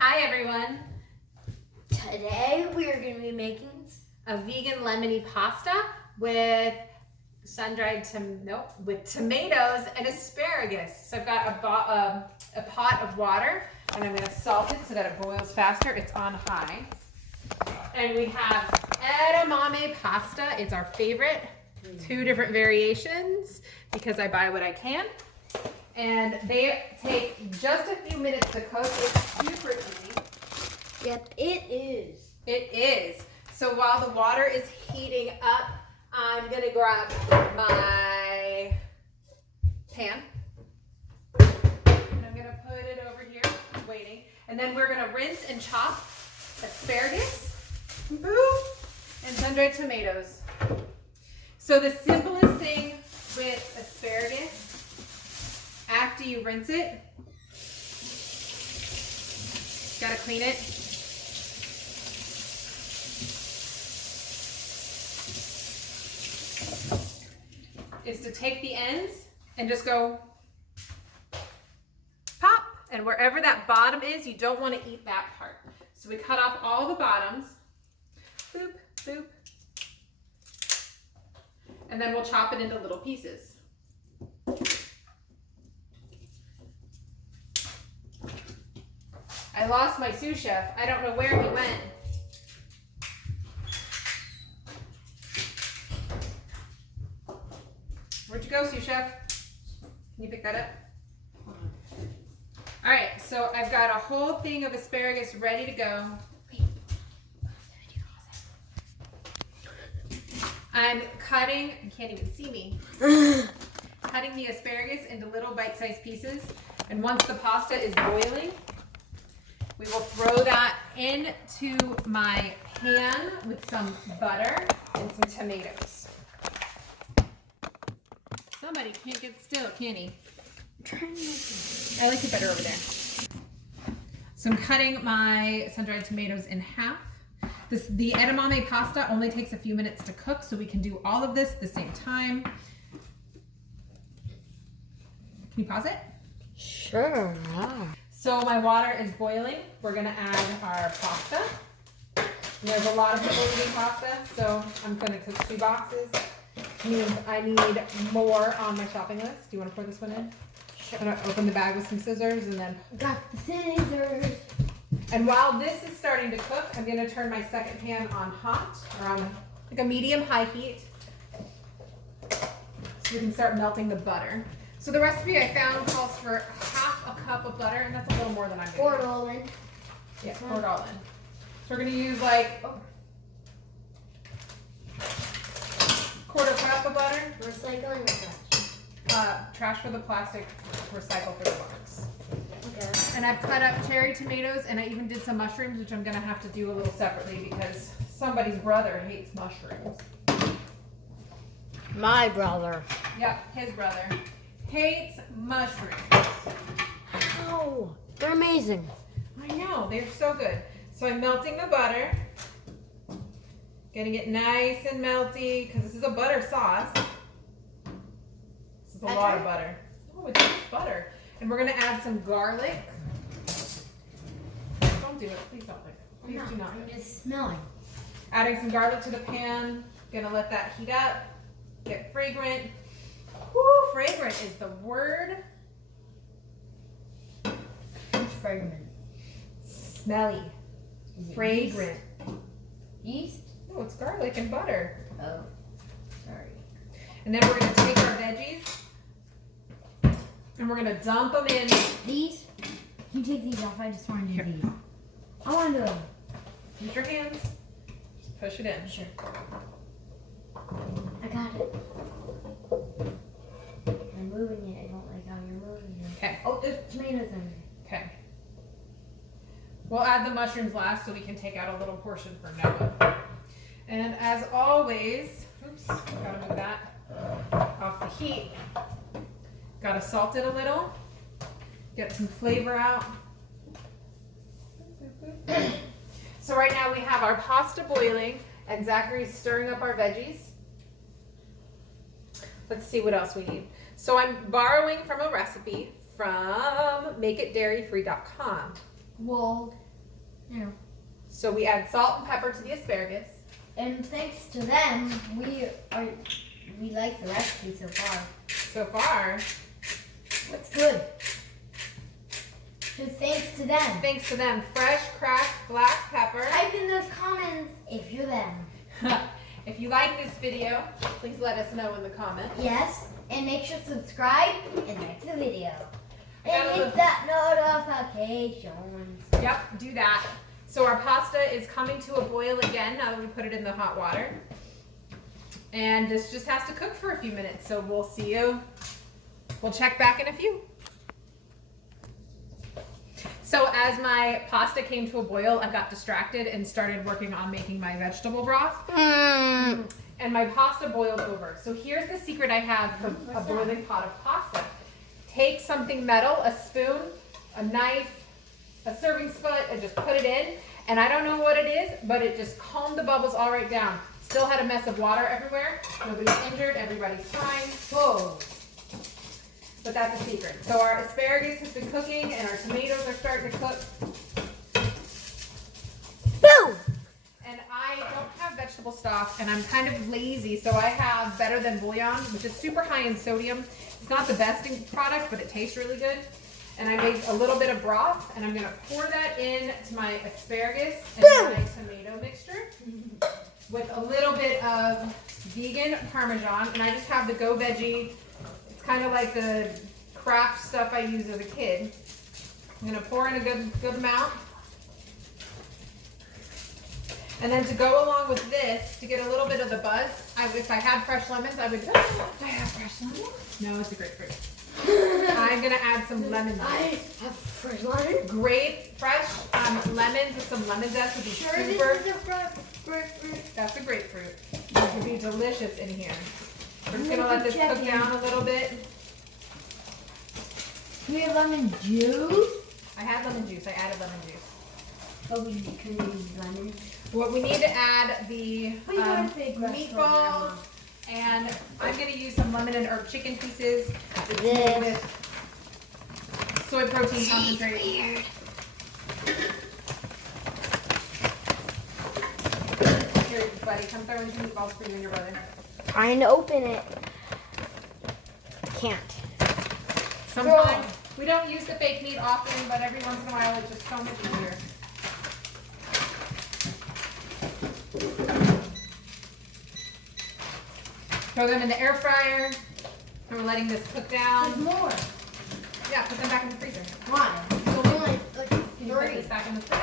Hi everyone. Today we are going to be making A vegan lemony pasta with sun-dried with tomatoes and asparagus. So I've got a pot of water and I'm going to salt it so that it boils faster. It's on high. And we have edamame pasta. It's our favorite. 2 different variations because I buy what I can. And they take just a few minutes to cook. It's super easy. Yep, it is. It is. So while the water is heating up, I'm gonna grab my pan. And I'm gonna put it over here, waiting. And then we're gonna rinse and chop asparagus, and sun-dried tomatoes. So the simplest thing with asparagus, after you rinse it, gotta clean it. Is to take the ends and just go pop, and wherever that bottom is, you don't want to eat that part. So we cut off all the bottoms, boop, boop, and then we'll chop it into little pieces. I lost my sous chef. I don't know where he went. Where'd you go, sous chef? Can you pick that up? All right, so I've got a whole thing of asparagus ready to go. I'm cutting, you can't even see me, cutting the asparagus into little bite-sized pieces. And once the pasta is boiling, we will throw that into my pan with some butter and some tomatoes. Somebody can't get still, can he? I'm trying to make it. I like it better over there. So I'm cutting my sun-dried tomatoes in half. The edamame pasta only takes a few minutes to cook, so we can do all of this at the same time. Can you pause it? Sure. So my water is boiling. We're gonna add our pasta. And there's a lot of people eating pasta, so I'm gonna cook 2 boxes. Means I need more on my shopping list. Do you want to pour this one in? Sure. I'm gonna open the bag with some scissors and then. Got the scissors. And while this is starting to cook, I'm gonna turn my second pan on hot, or on like a medium-high heat, so we can start melting the butter. So the recipe I found calls for half a cup of butter, and that's a little more than I'm gonna Pour it all in. Yeah, pour it all in. So we're gonna use like quarter cup of butter. Recycling or trash? Trash for the plastic, recycle for the box. Okay. And I've cut up cherry tomatoes, and I even did some mushrooms, which I'm gonna have to do a little separately because somebody's brother hates mushrooms. My brother. Yep, his brother hates mushrooms. Oh, they're amazing. I know, they're so good. So I'm melting the butter. Getting it nice and melty, because this is a butter sauce. This is a lot of butter. Oh, it's just butter. And we're going to add some garlic. Don't do it. Please don't do it. Please do not. I'm just smelling. Adding some garlic to the pan. Going to let that heat up. Get fragrant. Woo, fragrant is the word. It's fragrant. Smelly. Fragrant. Yeast? No, it's garlic and butter. Oh, sorry. And then we're going to take our veggies and we're going to dump them in. These? Can you take these off? I just want to do these. I want to do them. Use your hands. Just push it in. Sure. I got it. I'm moving it. I don't like how you're moving it. Okay. Oh, there's tomatoes in there. Okay. We'll add the mushrooms last so we can take out a little portion for Noah. And as always, oops, gotta move that off the heat. Gotta salt it a little. Get some flavor out. So right now we have our pasta boiling and Zachary's stirring up our veggies. Let's see what else we need. So I'm borrowing from a recipe from makeitdairyfree.com. Well, You know. So we add salt and pepper to the asparagus. And thanks to them, we like the recipe so far. So far, What's good? Just thanks to them. thanks to them, fresh cracked black pepper. Type in those comments if you're them. If you like this video, please let us know in the comments. Yes, and make sure to subscribe and like the video. I gotta And hit look- that notifications. Yep, do that. So our pasta is coming to a boil again now that we put it in the hot water. And this just has to cook for a few minutes. So we'll see you. We'll check back in a few. So as my pasta came to a boil, I got distracted and started working on making my vegetable broth. And my pasta boiled over. So here's the secret I have for a boiling pot of pasta. Take something metal, a spoon, a knife, a serving spoon, and just put it in. And I don't know what it is, but it just calmed the bubbles all right down. Still had a mess of water everywhere. Nobody's injured, everybody's fine. Whoa. But that's the secret. So our asparagus has been cooking and our tomatoes are starting to cook. Boom! And I don't have vegetable stock and I'm kind of lazy, so I have Better Than Bouillon, which is super high in sodium. It's not the best product, but it tastes really good. And I made a little bit of broth and I'm gonna pour that in to my asparagus and my tomato mixture with a little bit of vegan Parmesan. And I just have the Go Veggie. It's kind of like the craft stuff I used as a kid. I'm gonna pour in a good amount. And then to go along with this, to get a little bit of the buzz, if I had fresh lemons, I would, I have fresh lemons? No, it's a grapefruit. I'm gonna add some lemon juice. I have fresh lemon. Fresh lemons with some lemon zest would be super. This is a grapefruit. That's a grapefruit. It would be delicious in here. We're just gonna let this cook down a little bit. We have lemon juice. I had lemon juice, I added lemon juice. Oh, we can use lemon. What we need to add the We got a big meatballs, and I'm gonna use some lemon and herb chicken pieces. It's This. made with soy protein concentrate. Weird. Here, buddy, come throw in some meatballs for you and your brother. Trying to open it. Can't. Sometimes we don't use the fake meat often, but every once in a while it's just so much easier. Throw them in the air fryer. And we're letting this cook There's down. more. Yeah, put them back in the freezer. Why? Only like Can you put 3. this back in the fridge?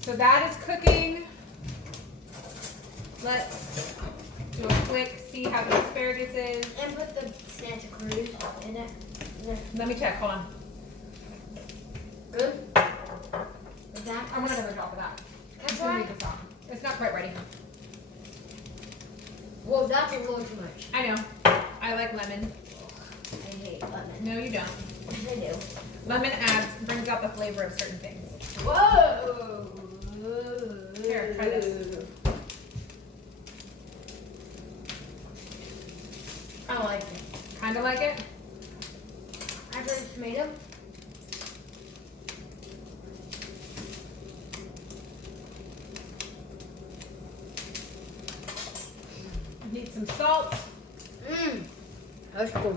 So that is cooking. Let's do a quick see how the asparagus is. And put the Santa Cruz in it. Let me check, hold on. Good. Is that? I want another drop of that. Can I I'm gonna try? leave this on. It's not quite ready. Well, that's a little too much. I know. I like lemon. I hate lemon. No, you don't. Yes, I do. Lemon brings out the flavor of certain things. Whoa! Here, try this. I like it. Kind of like it? I tried tomato. Need some salt. Mmm. That's cool.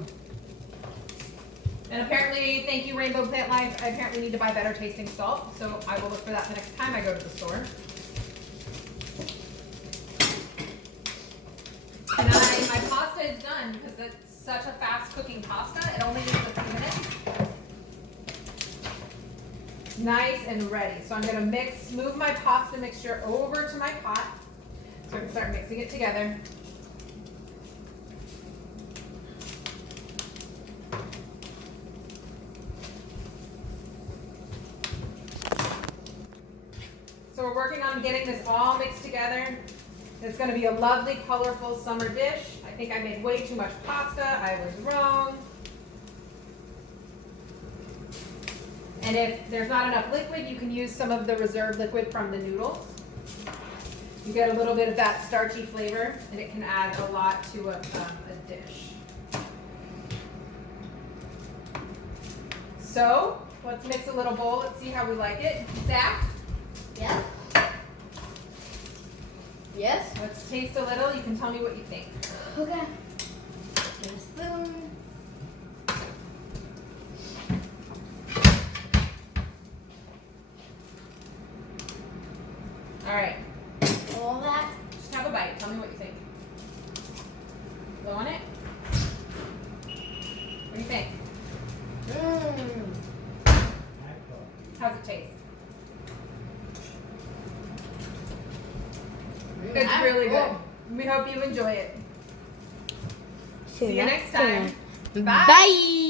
And apparently, thank you Rainbow Plant Life, I apparently need to buy better tasting salt, so I will look for that the next time I go to the store. And my pasta is done because it's such a fast cooking pasta. It only needs a few minutes. Nice and ready. So I'm gonna move my pasta mixture over to my pot. So I can start mixing it together. So we're working on getting this all mixed together. It's going to be a lovely, colorful summer dish. I think I made way too much pasta. I was wrong. And if there's not enough liquid, you can use some of the reserved liquid from the noodles. You get a little bit of that starchy flavor, and it can add a lot to a dish. So let's mix a little bowl. Let's see how we like it. Zach, Yeah. Yes. let's taste a little. You can tell me what you think. Okay. Get a spoon. All right, All that. just have a bite. Tell me what you think. Blow on it. What do you think? Mmm. How's it taste? It's really good. We hope you enjoy it. See you next time. Bye.